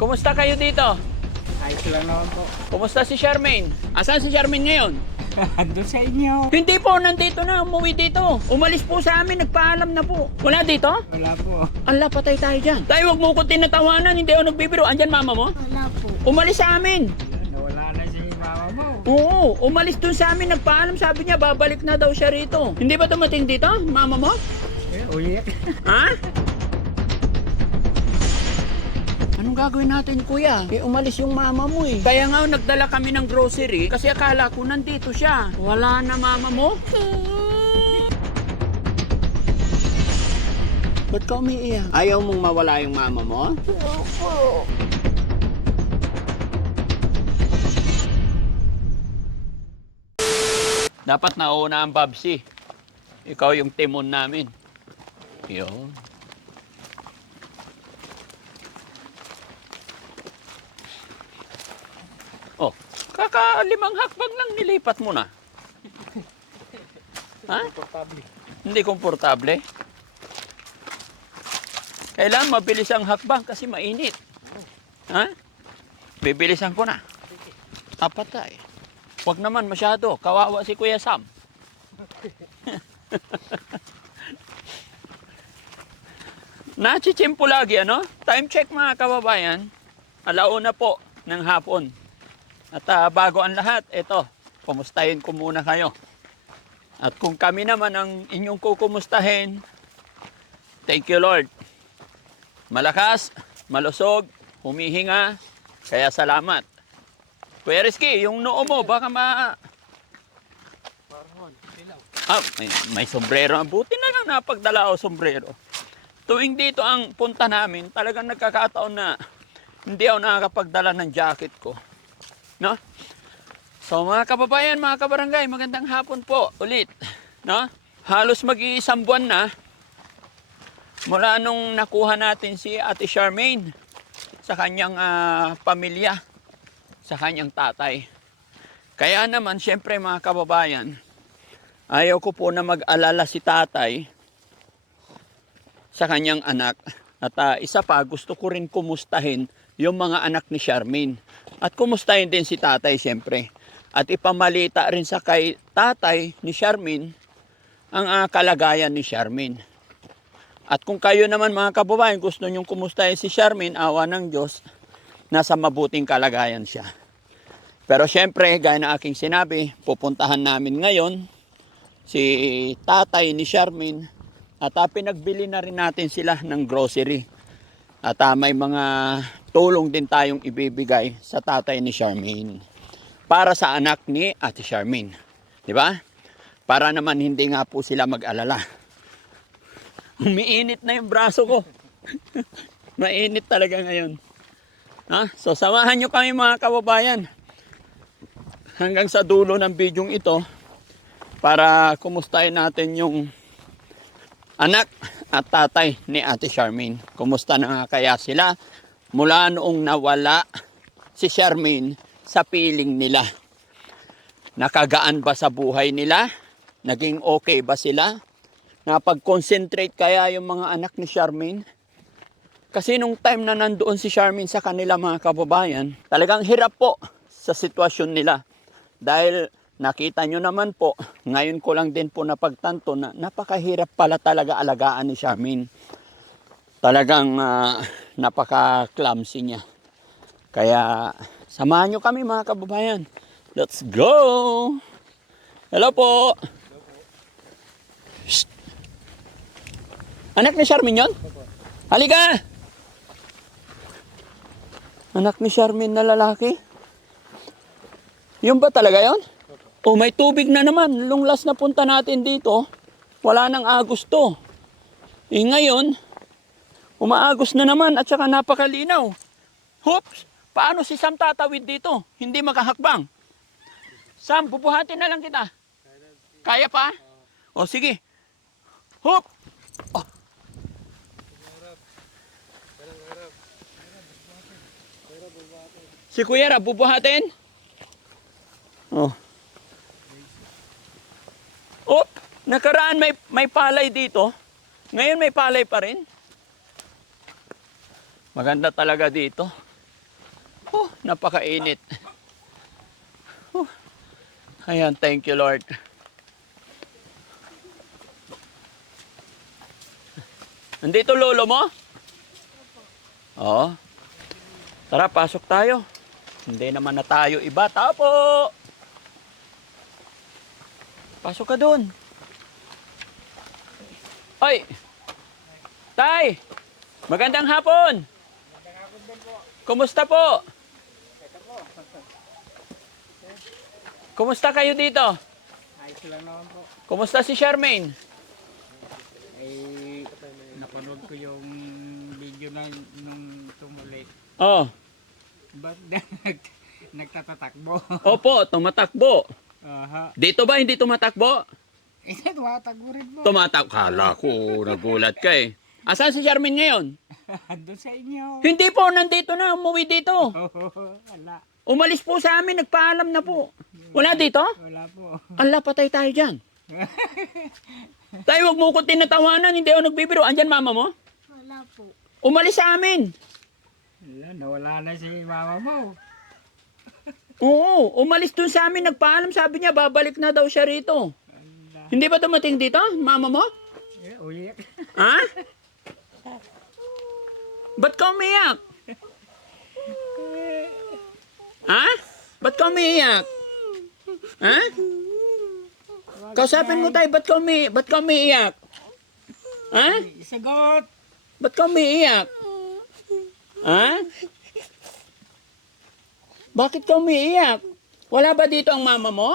Kumusta kayo dito? Ayos lang naman po. Kumusta si Charmaine? Asan si Charmaine ngayon? Ando sa inyo. Hindi po, nandito na, umuwi dito. Umalis po sa amin, nagpaalam na po. Wala dito? Wala po. Ala, patay tayo dyan. Tayo, wag mo ko tinatawanan, hindi ako nagbibiro. Andyan mama mo? Wala po. Umalis sa amin. Nawala na si mama mo. Oo, umalis dun sa amin, nagpaalam. Sabi niya, babalik na daw siya rito. Hindi ba dumating dito, mama mo? Ulit. Ha? Anong gagawin natin, kuya? Umalis yung mama mo eh. Kaya nga nagdala kami ng grocery kasi akala ko nandito siya. Wala na mama mo? Ba't ka umiiyak? Ayaw mong mawala yung mama mo? Opo. Dapat nauna ang Babsi. Ikaw yung timon namin. Yun. Oh, kakalimang hakbang lang nilipat mo na. Ha? Komportable. Hindi komportable. Kailangan mabilis ang hakbang kasi mainit. Ha? Bibilisan ko na. Apat tayo. Huwag naman masyado. Kawawa si Kuya Sam. Nachichimpo lagi, ano? Time check mga kababayan. 1:00 po ng hapon. At bago ang lahat, ito, kumustahin ko muna kayo. At kung kami naman ang inyong kukumustahin, thank you Lord. Malakas, malusog, humihinga, kaya salamat. Kuya Rizky, yung noo mo, baka may sombrero. Buti na lang napagdala ako sombrero. Tuwing dito ang punta namin, talagang nagkakataon na hindi ako nakakapagdala ng jacket ko. No? So mga kababayan, mga kabarangay, magandang hapon po ulit. No? Halos mag-iisang buwan na mula nung nakuha natin si Ate Charmaine sa kanyang pamilya, sa kanyang tatay. Kaya naman, syempre mga kababayan, ayaw ko po na mag-alala si tatay sa kanyang anak. At isa pa, gusto ko rin kumustahin yung mga anak ni Charmaine. At kumustahin din si tatay syempre. At ipamalita rin sa kay tatay ni Charmaine ang kalagayan ni Charmaine. At kung kayo naman mga kababayan gusto nyong kumustahin si Charmaine, awa ng Diyos, nasa mabuting kalagayan siya. Pero syempre, gaya na aking sinabi, pupuntahan namin ngayon si tatay ni Charmaine at pinagbili na rin natin sila ng grocery. At may mga tulong din tayong ibibigay sa tatay ni Charmaine para sa anak ni Ate Charmaine. Di ba? Para naman hindi nga po sila mag-alala. Umiinit na yung braso ko. Mainit talaga ngayon. Ha? So samahan nyo kami mga kababayan hanggang sa dulo ng bidyong ito para kumustahin natin yung anak at tatay ni Ate Charmaine. Kumusta na nga kaya sila mula noong nawala si Charmaine sa piling nila? Nakagaan ba sa buhay nila? Naging okay ba sila? Napag-concentrate kaya yung mga anak ni Charmaine? Kasi nung time na nandoon si Charmaine sa kanila mga kababayan, talagang hirap po sa sitwasyon nila. Dahil nakita nyo naman po, ngayon ko lang din po napagtanto na napakahirap pala talaga alagaan ni Charmaine. Talagang napaka-clumsy niya. Kaya samahan nyo kami mga kababayan. Let's go! Hello po! Shh. Anak ni Charmaine yun? Halika! Anak ni Charmaine na lalaki? Yun ba talaga yun? Oh, may tubig na naman. Nung last na punta natin dito, wala nang agos to. Ngayon, umaagos na naman at saka napakalinaw. Hoops! Paano si Sam tatawid dito? Hindi makahakbang. Sam, bubuhatin na lang kita. Kaya pa? O sige. Hoop! Oh. Si Kuya Rab, bubuhatin? Oh. Oh, nakaraan may palay dito. Ngayon may palay pa rin. Maganda talaga dito. Napakainit. Ayan, thank you Lord. Nandito lolo mo? Oo. Tara, pasok tayo. Hindi naman na tayo iba. Tapo! Pasok ka dun. Ay! Tay! Magandang hapon! Kumusta po? Kumusta kayo dito? Ayos lang naman po. Kumusta si Charmaine? Eh, napanood ko yung video na nung tumulit. Oh, Ba't nagtatatakbo? opo, tumatakbo. Aha. Dito ba hindi tumatakbo? Eh, tumatakbo rin po. Kala ko, nagulat ka eh. Asan si Charmaine ngayon? Andun sa inyo. Hindi po, nandito na, umuwi dito. Wala. Umalis po sa amin, nagpaalam na po. Wala dito? Wala po. Ala, patay tayo dyan. Tayo, huwag mo ko tinatawanan, hindi ako nagbibiro. Andyan mama mo? Wala po. Umalis sa amin. Wala, nawala na si mama mo. Oo, umalis dun sa amin, nagpaalam. Sabi niya, babalik na daw siya rito. Wala. Hindi ba dumating dito, mama mo? Eh, uyak. Ha? Ba't ka umiyak? Ha? Ba't ka umiyak? Ha? Kausapin mo tayo, ba't ka umiiyak? Ha? Sagot. Ba't ka umiiyak? Ha? Bakit ka umiiyak? Wala ba dito ang mama mo?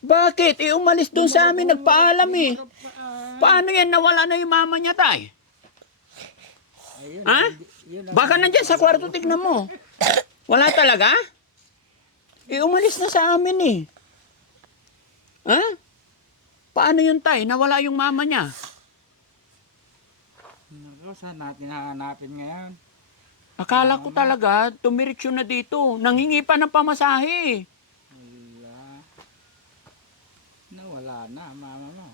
Bakit? Umalis doon sa amin, nagpaalam eh. Paano yan? Nawala na yung mama niya, tay? Ayun, Ha? yun ang- Baka nandyan sa kwarto, tignan mo. Wala talaga? Umalis na sa amin eh. Ha? Paano yun, tay? Nawala yung mama niya. Naku, saan natin hahanapin ngayon? Akala ko talaga, tumiritso na dito. Nangingi pa ng pamasahe. Wala. Nawala na, mama mo.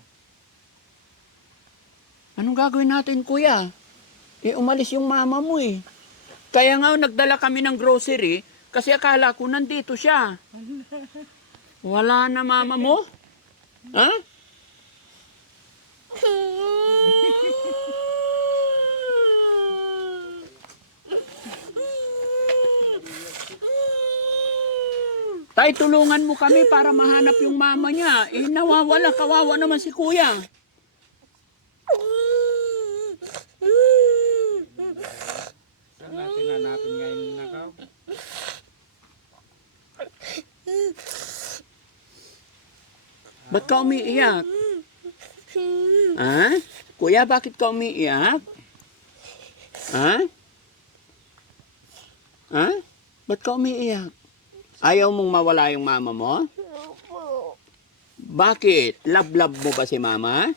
Anong gagawin natin, kuya? Umalis yung mama mo eh. Kaya nga nagdala kami ng grocery kasi akala ko nandito siya. Wala na mama mo? Ha? Tay, tulungan mo kami para mahanap yung mama niya. Nawawala, kawawa naman si kuya. Saan natin hanapin ngayon, nakaw? Ba't ka umiiyak? Ha? Kuya, bakit ka umiiyak? Ha? Ha? Ba't ka umiiyak? Ayaw mong mawala yung mama mo? Opo. Bakit? Love-love mo ba si mama?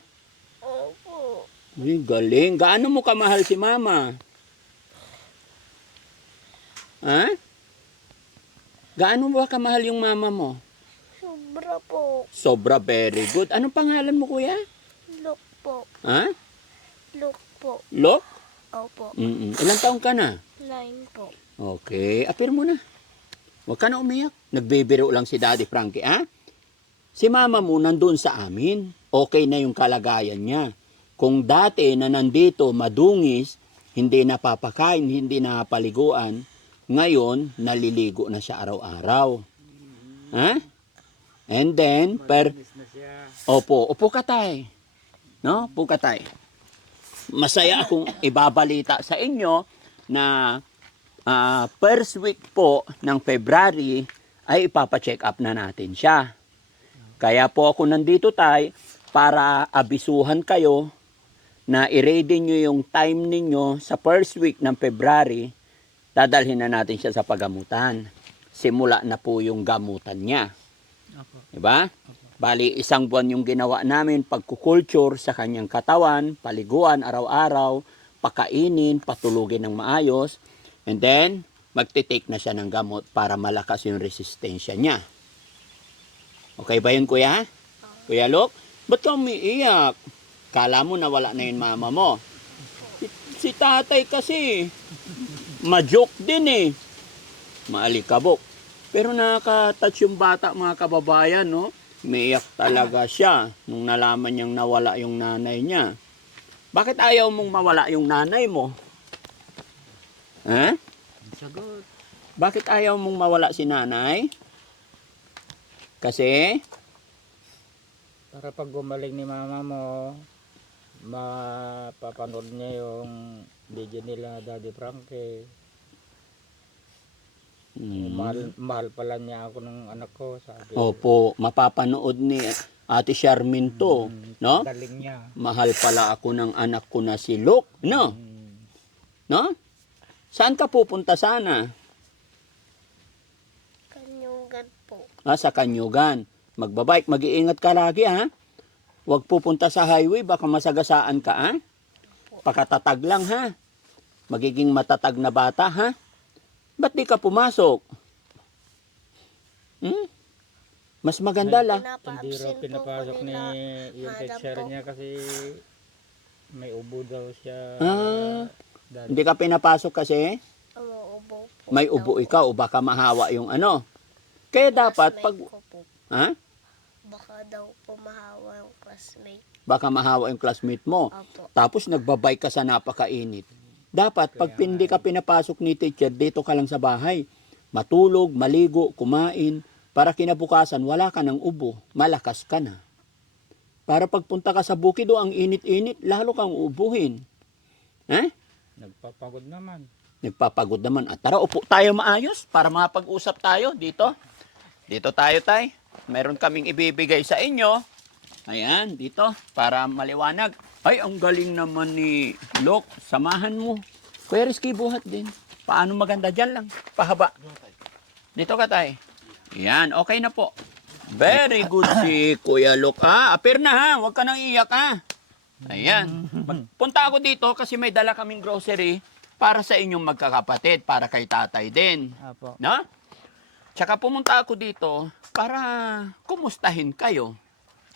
Opo. Ay, galing. Gaano mo kamahal si mama? Ha? Gaano ba kamahal yung mama mo? Sobra po. Sobra, very good. Anong pangalan mo, kuya? Look po. Ha? Look po. Lok? Opo. Ilang taong ka na? 9 po. Okay, apir mo na. Huwag ka na umiyak. Nagbibiro lang si Daddy Frankie, ha? Si mama mo nandun sa amin. Okay na yung kalagayan niya. Kung dati na nandito madungis, hindi napapakain, hindi napaliguan, ngayon naliligo na siya araw-araw. Ha? And then, Miss na siya. upo ka tay. No? Upo ka tay. Masaya akong ibabalita sa inyo na first week po ng February ay ipapacheck up na natin siya. Kaya po ako nandito tay para abisuhan kayo na i-ready nyo yung time ninyo sa first week ng February, dadalhin na natin siya sa pagamutan. Simula na po yung gamutan niya. Opo. Diba? Bali, 1 buwan yung ginawa namin, pagkukulture sa kanyang katawan, paliguan araw-araw, pakainin, patulugin ng maayos, and then, magtitake na siya ng gamot para malakas yung resistensya niya. Okay ba yun, kuya? Kuya Lok? Ba't ka umiiyak? Kala mo nawala na yung mama mo. Si tatay kasi. ma-joke din eh. Maalikabok. Pero nakaka-touch yung bata mga kababayan, no? Umiiyak talaga siya nung nalaman niyang nawala yung nanay niya. Bakit ayaw mong mawala yung nanay mo? Ha? Ang sagot. Bakit ayaw mong mawala si nanay? Kasi? Para pag gumaling ni mama mo, mapapanood niya yung video nila Daddy Frankie. Mahal pala niya ako ng anak ko, sabi. Opo, mapapanood ni Ate Charmin to, no? Galing niya. Mahal pala ako ng anak ko na si Luke, no? No? Saan ka pupunta sana? Kanyugan po. Sa Kanyugan. Magbabike, mag-iingat ka lagi, ha? Huwag pupunta sa highway, baka masagasaan ka, ha? Pakatatag lang, ha? Magiging matatag na bata, ha? Ba't di ka pumasok? Mas maganda lang. Hindi raw pinapasok ni yung teacher niya kasi may ubo daw siya. Daddy. Hindi ka pinapasok kasi Umuubo po. may ubo ikaw o baka mahawa yung ano. Kaya dapat pag... Classmate ko po. Ha? Baka daw po mahawa yung classmate. Baka mahawa yung classmate mo. Opo. Tapos nagbabike ka sa napakainit. Dapat pag hindi ka pinapasok ni teacher, dito ka lang sa bahay. Matulog, maligo, kumain. Para kinabukasan, wala ka ng ubo. Malakas ka na. Para pagpunta ka sa bukid, ang init-init, lalo kang uubuhin. Ha? Nagpapagod naman. Nagpapagod naman. At tara, upo tayo maayos para makapag-usap tayo dito. Dito tayo, tay. Meron kaming ibibigay sa inyo. Ayan, dito, para maliwanag. Ay, ang galing naman ni Lok. Samahan mo. Kuya Rizky, buhat din. Paano maganda? Dyan lang. Pahaba. Dito ka, tay. Yan, okay na po. Very good si Kuya Lok. Appear na ha. Huwag ka nang iyak ha. Ayan. Punta ako dito kasi may dala kaming grocery para sa inyong magkakapatid, para kay tatay din. Apo. No? Tsaka pumunta ako dito para kumustahin kayo.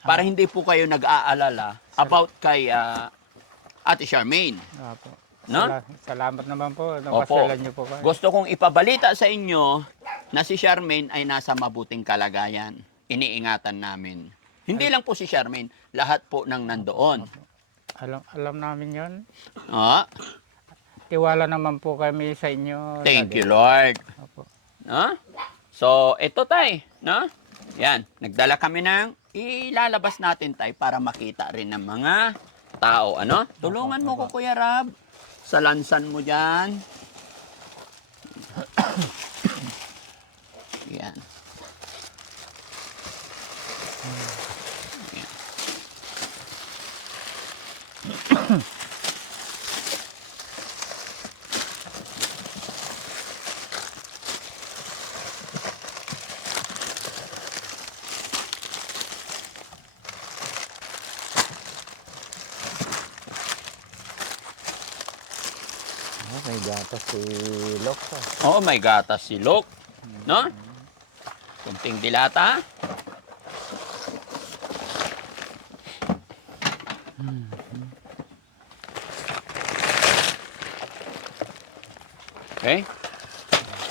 Para hindi po kayo nag-aalala about kay Ate Charmaine. Apo. No? Salamat naman po. Opo. Napasyalan niyo po kayo. Gusto kong ipabalita sa inyo na si Charmaine ay nasa mabuting kalagayan. Iniingatan namin. Hindi lang po si Charmaine, lahat po ng nandoon. Alam namin yon. Ah, Tiwala naman po kami sa inyo. thank you, Daddy. Lord. Opo. No? So, ito tay, no? Yan, nagdala kami ng ilalabas natin tay para makita rin ng mga tao, ano? Tulungan mo ko, Kuya Rab. Sa lansan mo dyan. Yan. Yan. May gatas si Lok. Oh, may gatas si Lok. No? Kunting dilata. Okay.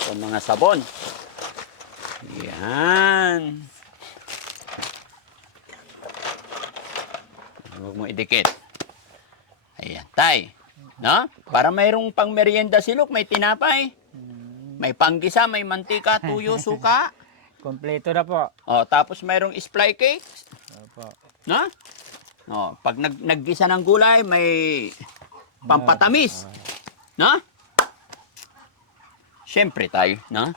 Ito mga sabon. Yan. Huwag mo idikit. Ayan, tay. No? Para mayroong pang merienda si Luke, may tinapay, may panggisa, may mantika, tuyo, suka. Kompleto na po. Oh, tapos mayroong splay cakes. Opo. No? Oh, pag naggisa ng gulay, may pampatamis. No? Siyempre tayo, no?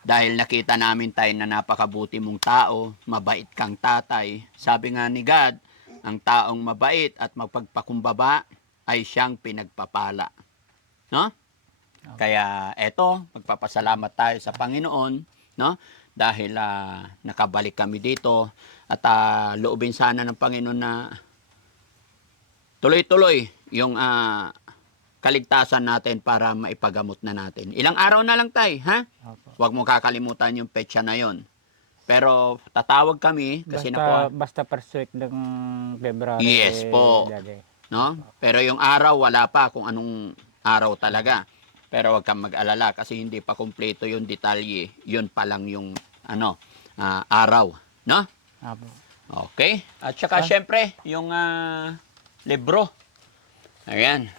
Dahil nakita namin tayo na napakabuti mong tao, mabait kang tatay. Sabi nga ni God, ang taong mabait at magpagpakumbaba ay siyang pinagpapala. No? Kaya eto, magpapasalamat tayo sa Panginoon, no? Dahil nakabalik kami dito at loobin sana ng Panginoon na tuloy-tuloy yung kaligtasan natin para maipagamot na natin. Ilang araw na lang tay, ha? Opo. Huwag mo kakalimutan yung petsa na yon. Pero tatawag kami kasi Basta first week ng February. Yes po. Daddy. no? Pero yung araw wala pa kung anong araw talaga. Pero wag kang mag-alala kasi hindi pa kumpleto yung detalye. Yun pa lang yung araw, no? Apo. Okay? At saka syempre, yung libro. Ayan.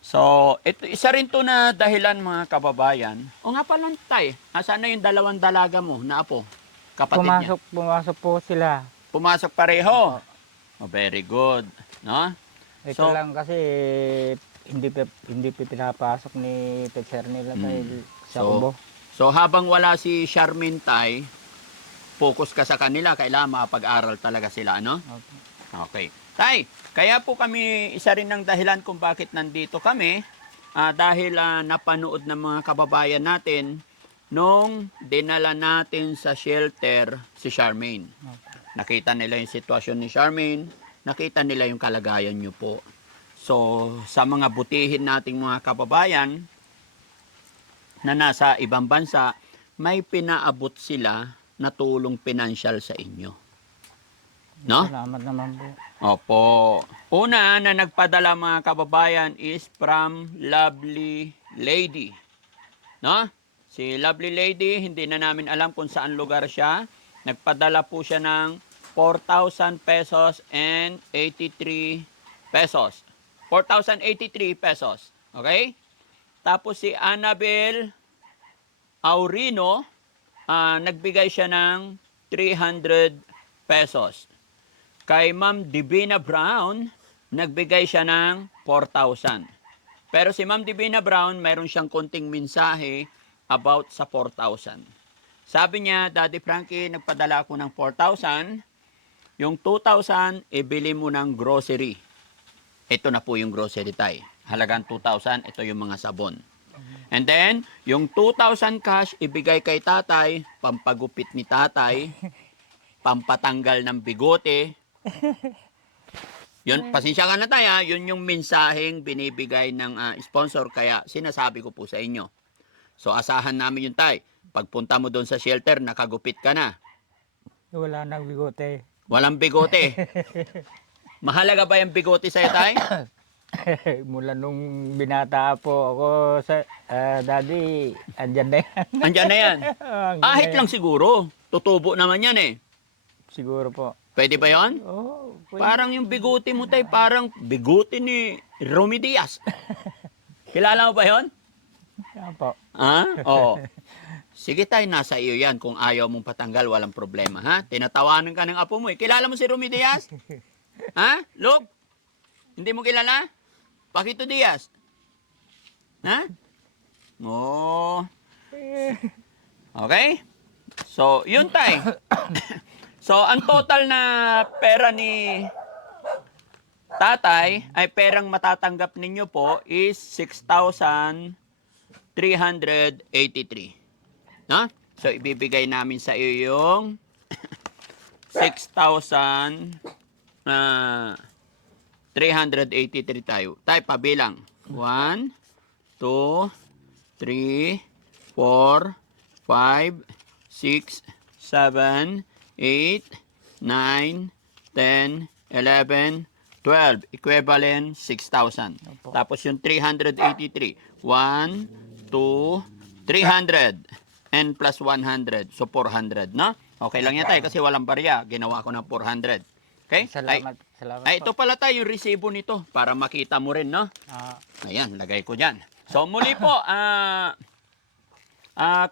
So, ito, isa rin to na dahilan mga kababayan. O nga pala, tay, asan na yung dalawang dalaga mo na apo? Kapatid niya. Pumasok po sila. Pumasok pareho. Oh, very good. No? Ito So- lang kasi hindi pinapasok ni teacher nila dahil sa So, ubo. So, habang wala si Charmaine, tay, focus ka sa kanila. Kailangan makapag-aral talaga sila, no? Opo. Okay. Tay, kaya po kami, isa rin ng dahilan kung bakit nandito kami, dahil napanood ng mga kababayan natin nung dinala natin sa shelter si Charmaine. Opo. Nakita nila yung sitwasyon ni Charmaine, nakita nila yung kalagayan nyo po. So, sa mga butihin nating mga kababayan na nasa ibang bansa, may pinaabot sila na tulong pinansyal sa inyo. No? Salamat naman po. Opo. Una na nagpadala mga kababayan is from Lovely Lady. No? Si Lovely Lady, hindi na namin alam kung saan lugar siya. Nagpadala po siya ng 4,000 pesos and 83 pesos. 4,083 pesos. Okay? Tapos si Annabel Aurino, nagbigay siya ng 300 pesos. Kay Ma'am Divina Brown, nagbigay siya ng 4,000. Pero si Ma'am Divina Brown, mayroon siyang konting mensahe about sa 4,000. Sabi niya, Daddy Frankie, nagpadala ako ng 4,000. Yung 2,000, ibili mo ng grocery. Ito na po yung grocery tayo. Halagang 2,000, ito yung mga sabon. And then, yung 2,000 cash, ibigay kay tatay, pampagupit ni tatay, pampatanggal ng bigote. Yun, pasensya ka na tayo, yun yung mensaheng binibigay ng sponsor, kaya sinasabi ko po sa inyo. So, asahan namin yun tay. Pagpunta mo doon sa shelter, nakagupit ka na. Wala nang bigote. Walang bigote. Mahalaga ba yung bigote sa'yo tay? Mula nung binata po ako sa daddy, andyan na yan. Andyan na yan. Andyan Ahit na lang yan. siguro. Tutubo naman yan eh. Siguro po. Pwede ba yon? Oh, Parang yung bigote mo tay, parang bigote ni Romy Diaz. Kilala mo ba yon? Yan po. Oo. Sige tay, nasa iyo yan. Kung ayaw mong patanggal, walang problema, ha? Tinatawanan ka ng apo mo, eh. Kilala mo si Romy Diaz? Ha? Look? Hindi mo kilala? Pakito Diaz? Ha? Oo. Okay? So, yun tay. So, ang total na pera ni tatay, ay perang matatanggap ninyo po is 6,383. No? So, ibibigay namin sa iyo yung 6,383 tayo. Tayo, pabilang. 1, 2, 3, 4, 5, 6, 7, 8, 9, 10, 11, 12. Equivalent 6,000. Opo. Tapos yung 383. 1, 2, 300. And plus 100. So 400, no? Okay lang yan tayo kasi walang barya. Ginawa ko ng 400. Okay? Salamat. Salamat Ay, ito po. pala tayo yung resibo nito para makita mo rin, no? Ayan, lagay ko dyan. So muli po,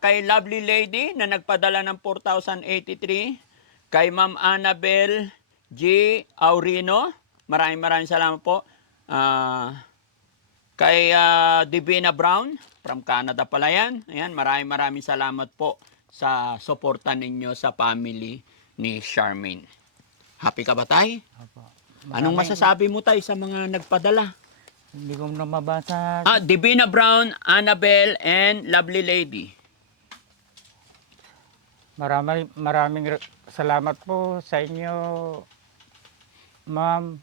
kay Lovely Lady na nagpadala ng 4,083, kay Ma'am Annabel G. Aurino, maraming salamat po. Kay Divina Brown, from Canada pala yan. Ayan, maraming salamat po sa suporta ninyo sa family ni Charmaine. Happy ka ba tay? Opo. Anong masasabi mo tay sa mga nagpadala? Hindi ko na mabasa. Divina Brown, Annabel, and Lovely Lady. Maraming salamat po sa inyo, ma'am.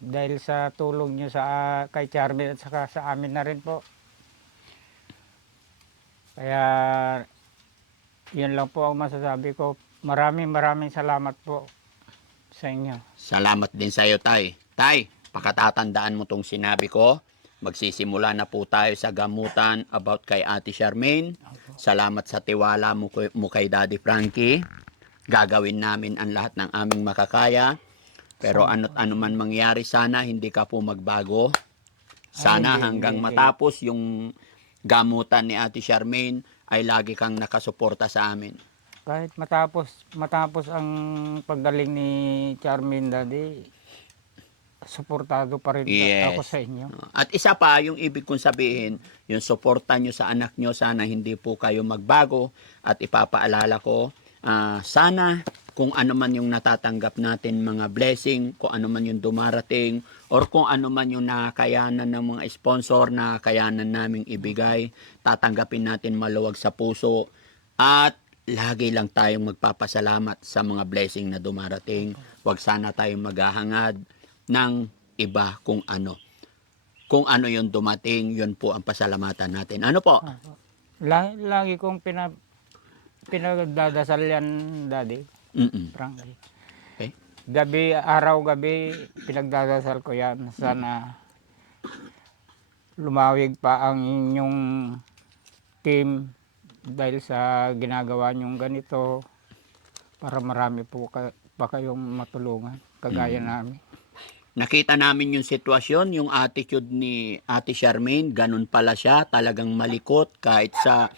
Dahil sa tulong niyo sa kay Charmaine at saka sa amin na rin po. Kaya yun lang po ang masasabi ko. Maraming salamat po sa inyo. Salamat din sa iyo tay. Tay, pakatatandaan mo tong sinabi ko. magsisimula na po tayo sa gamutan about kay Ate Charmaine. Salamat sa tiwala mo kay Daddy Frankie. Gagawin namin ang lahat ng aming makakaya. Pero ano't ano man mangyari, sana hindi ka po magbago. Sana hanggang matapos yung gamutan ni Ate Charmaine ay lagi kang nakasuporta sa amin. Kahit matapos ang paggaling ni Charmaine, Daddy, suportado pa rin Yes. ako sa inyo. At isa pa, yung ibig kong sabihin, yung suporta nyo sa anak nyo, sana hindi po kayo magbago. At ipapaalala ko, sana kung ano man yung natatanggap natin mga blessing, kung ano man yung dumarating, or kung ano man yung nakakayanan ng mga sponsor na kakayanan naming ibigay, tatanggapin natin maluwag sa puso. At lagi lang tayong magpapasalamat sa mga blessing na dumarating. Huwag sana tayong maghahangad ng iba kung ano. Kung ano yung dumating, yun po ang pasalamatan natin. Ano po? Lagi kong pinagdadasal yan, Daddy. Frankie. Okay. Araw-gabi, pinagdadasal ko yan. Sana lumawig pa ang inyong team dahil sa ginagawa nyong ganito para marami po pa kayong matulungan kagaya namin. Nakita namin yung sitwasyon, yung attitude ni Ate Charmaine, ganun pala siya, talagang malikot kahit sa...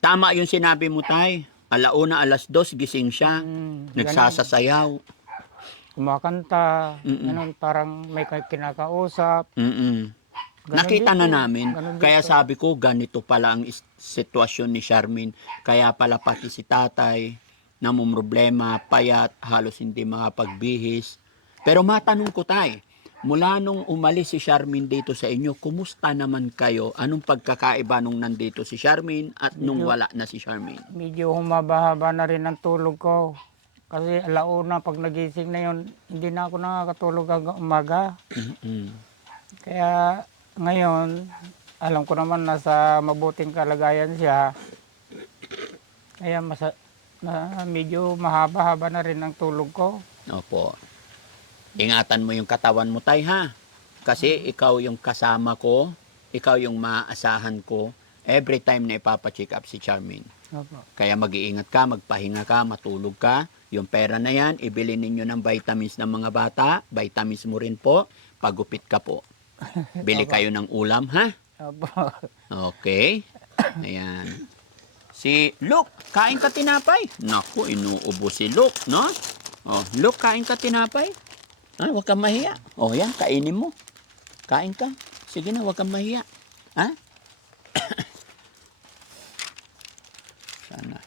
Tama yung sinabi mo, Tay. 1:00, 2:00, gising siya. Nagsasasayaw. Kumakanta, ganun, parang may kinakausap. Nakita na namin. Ganun Kaya dito. sabi ko, ganito pala ang sitwasyon ni Charmaine. Kaya pala pati si tatay, namumroblema, payat, halos hindi makapagbihis. Pero matanong ko, Tay, mula nung umalis si Charmaine dito sa inyo, kumusta naman kayo? Anong pagkakaiba nung nandito si Charmaine at nung wala na si Charmaine? Medyo humaba-haba na rin ang tulog ko. Kasi 1:00 pag nagising na yun, hindi na ako nakakatulog hanggang umaga. Kaya ngayon, alam ko naman nasa mabuting kalagayan siya. Kaya medyo mahaba-haba na rin ang tulog ko. Opo. Ingatan mo yung katawan mo, Tay, ha? Kasi ikaw yung kasama ko, ikaw yung maaasahan ko every time na ipapacheck up si Charmaine. Opo. Kaya mag-iingat ka, magpahinga ka, matulog ka. Yung pera na yan, ibili ninyo ng vitamins ng mga bata. Vitamins mo rin po. Pagupit ka po. Bili kayo ng ulam, ha? Opo. Okay. Ayan. Si Luke, kain ka tinapay. Naku, inuubo si Luke, no? Oh, Luke, kain ka tinapay. Huwag kang mahiya. Oh, yan, kainin mo. Kain ka. Sige na, huwag kang mahiya. Ha? Sana.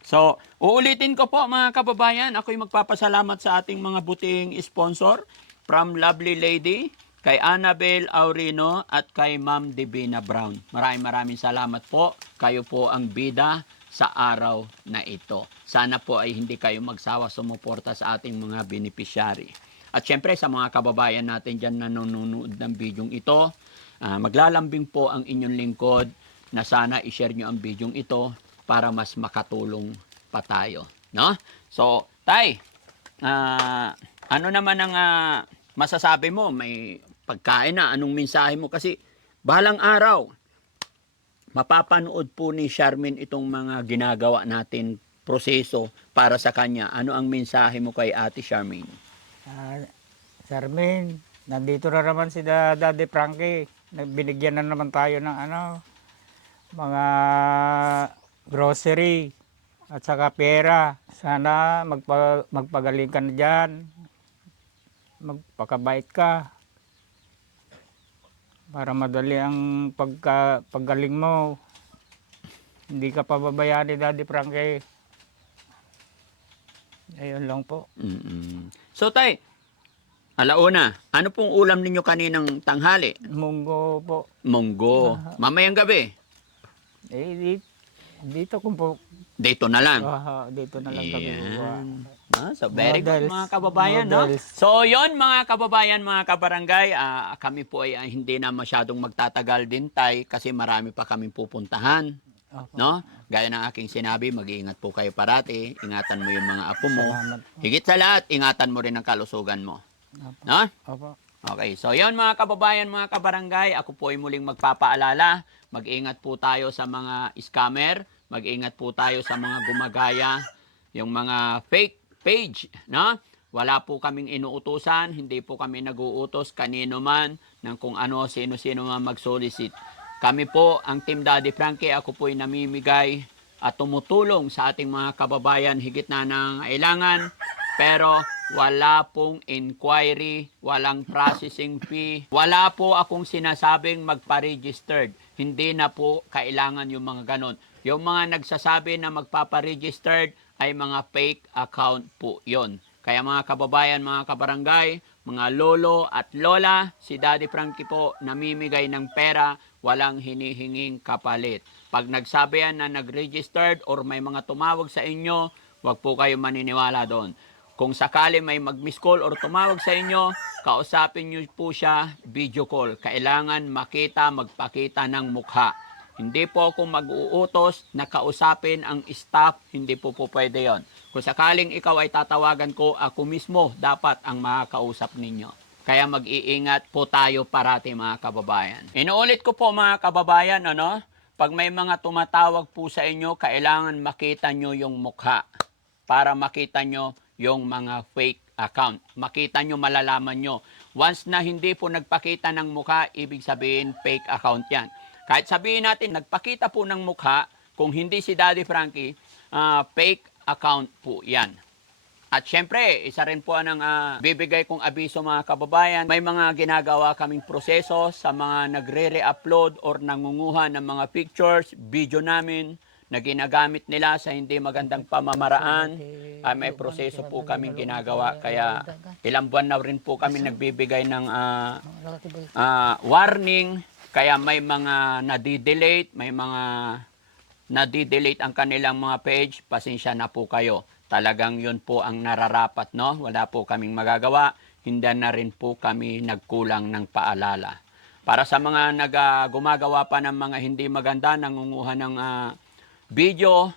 So, uulitin ko po mga kababayan, ako'y magpapasalamat sa ating mga buting sponsor from Lovely Lady, kay Annabel Aurino at kay Ma'am Divina Brown. Maraming salamat po. Kayo po ang bida sa araw na ito. Sana po ay hindi kayo magsawa sumuporta sa ating mga beneficiary. At syempre sa mga kababayan natin dyan na nanonood ng bidyong ito, maglalambing po ang inyong lingkod na sana i-share nyo ang bidyong ito para mas makatulong pa tayo. No? So, Tay, ano naman ang masasabi mo? May pagkain na, anong mensahe mo? Kasi balang araw, mapapanood po ni Charmaine itong mga ginagawa natin proseso para sa kanya. Ano ang mensahe mo kay Ate Charmaine? Charmaine, nandito na naman si Daddy Frankie. Binigyan na naman tayo ng mga grocery at saka pera. Sana magpagaling ka na dyan. Magpakabait ka. Para madali ang paggaling mo. Hindi ka pababayaan ni Daddy Frankie. Ayun lang po. So, Tay, 1:00, ano pong ulam ninyo kaninang tanghali? Munggo po. Munggo. Mamayang gabi? Dito kung po. Dito na lang. Dito na lang kami. So, very good Noodles. mga kababayan, no? Noodles. So, yon mga kababayan, mga kabarangay, kami po ay hindi na masyadong magtatagal din, Tay, kasi marami pa kaming pupuntahan. No? Gaya ng aking sinabi, mag-iingat po kayo parati. Ingatan mo yung mga apo mo. Salamat po. Higit sa lahat, ingatan mo rin ang kalusugan mo. Opo. No? Opo. Okay, so yon mga kababayan, mga kabarangay, ako po ay muling magpapaalala. Mag-ingat po tayo sa mga scammer, mag-ingat po tayo sa mga gumagaya, yung mga fake page, no? Wala po kaming inuutusan, hindi po kami nag-uutos kanino man ng kung ano, sino-sino man mag-solicit. Kami po, ang Team Daddy Frankie, ako po ay namimigay at tumutulong sa ating mga kababayan higit na nangailangan. Pero wala pong inquiry, walang processing fee, wala po akong sinasabing magpa-registered. Hindi na po kailangan yung mga ganon. Yung mga nagsasabi na magpapa-registered ay mga fake account po yon. Kaya mga kababayan, mga kabarangay, mga lolo at lola, si Daddy Frankie po namimigay ng pera, walang hinihinging kapalit. Pag nagsabi yan na nag-registered or may mga tumawag sa inyo, wag po kayo maniniwala doon. Kung sakali may mag-miss call or tumawag sa inyo, kausapin nyo po siya video call. Kailangan makita, magpakita ng mukha. Hindi po ako mag-uutos na kausapin ang staff, hindi po pwede yon. Kung sakaling ikaw ay tatawagan ko, ako mismo dapat ang makakausap ninyo. Kaya mag-iingat po tayo parati mga kababayan. Inuulit ko po mga kababayan, pag may mga tumatawag po sa inyo, kailangan makita nyo yung mukha para makita nyo yung mga fake account. Makita nyo, malalaman nyo. Once na hindi po nagpakita ng mukha, ibig sabihin fake account yan. Kahit sabihin natin, nagpakita po ng mukha, kung hindi si Daddy Frankie, fake account po yan. At syempre, isa rin po ang bibigay kong abiso mga kababayan. May mga ginagawa kaming proseso sa mga nagre-re-upload or nangunguha ng mga pictures, video namin na ginagamit nila sa hindi magandang pamamaraan. May proseso po kaming ginagawa. Kaya ilang buwan na rin po kami nagbibigay ng warning. Kaya may mga nadidelete, may mga nadidelete ang kanilang mga page. Pasensya na po kayo. Talagang yun po ang nararapat, no? Wala po kaming magagawa. Hindi na rin po kami nagkulang ng paalala. Para sa mga gumagawa pa ng mga hindi maganda, nangunguha ng video,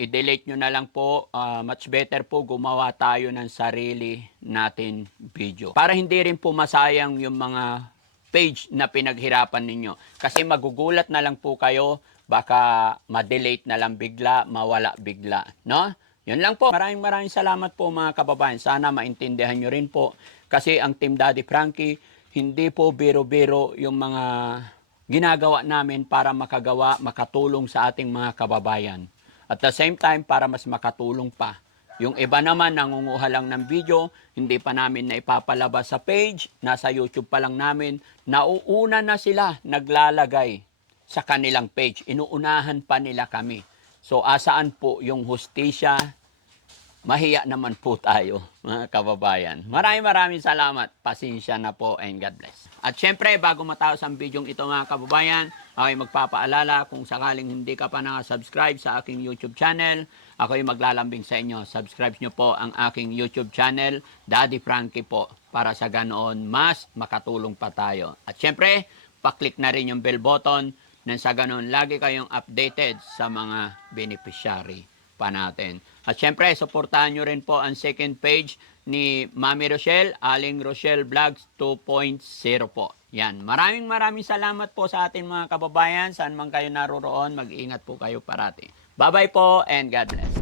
i-delete nyo na lang po. Much better po gumawa tayo ng sarili natin video. Para hindi rin po masayang yung mga page na pinaghirapan ninyo. Kasi magugulat na lang po kayo, baka ma-delete na lang bigla, mawala bigla. No? Yun lang po. Maraming salamat po mga kababayan. Sana maintindihan nyo rin po. Kasi ang Team Daddy Frankie, hindi po biro-biro yung mga ginagawa namin para makatulong sa ating mga kababayan. At the same time, para mas makatulong pa. Yung iba naman, nangunguha lang ng video, hindi pa namin na ipapalabas sa page, nasa YouTube pa lang namin, nauuna na sila naglalagay sa kanilang page. Inuunahan pa nila kami. So, asaan po yung hustisya? Mahiya naman po tayo, mga kababayan. Maraming salamat. Pasensya na po and God bless. At syempre, bago matapos ang video ito mga kababayan, ako'y magpapaalala kung sakaling hindi ka pa nakasubscribe sa aking YouTube channel, ako'y maglalambing sa inyo. Subscribe nyo po ang aking YouTube channel, Daddy Frankie po, para sa ganoon mas makatulong pa tayo. At syempre, paklik na rin yung bell button nang sa ganoon lagi kayong updated sa mga beneficiary pa natin. At syempre, suportahan nyo rin po ang second page ni Mami Rochelle, Aling Rochelle Vlogs 2.0 po. Yan. Maraming salamat po sa ating mga kababayan. Saan man kayo naroroon, mag-ingat po kayo parati. Bye-bye po and God bless.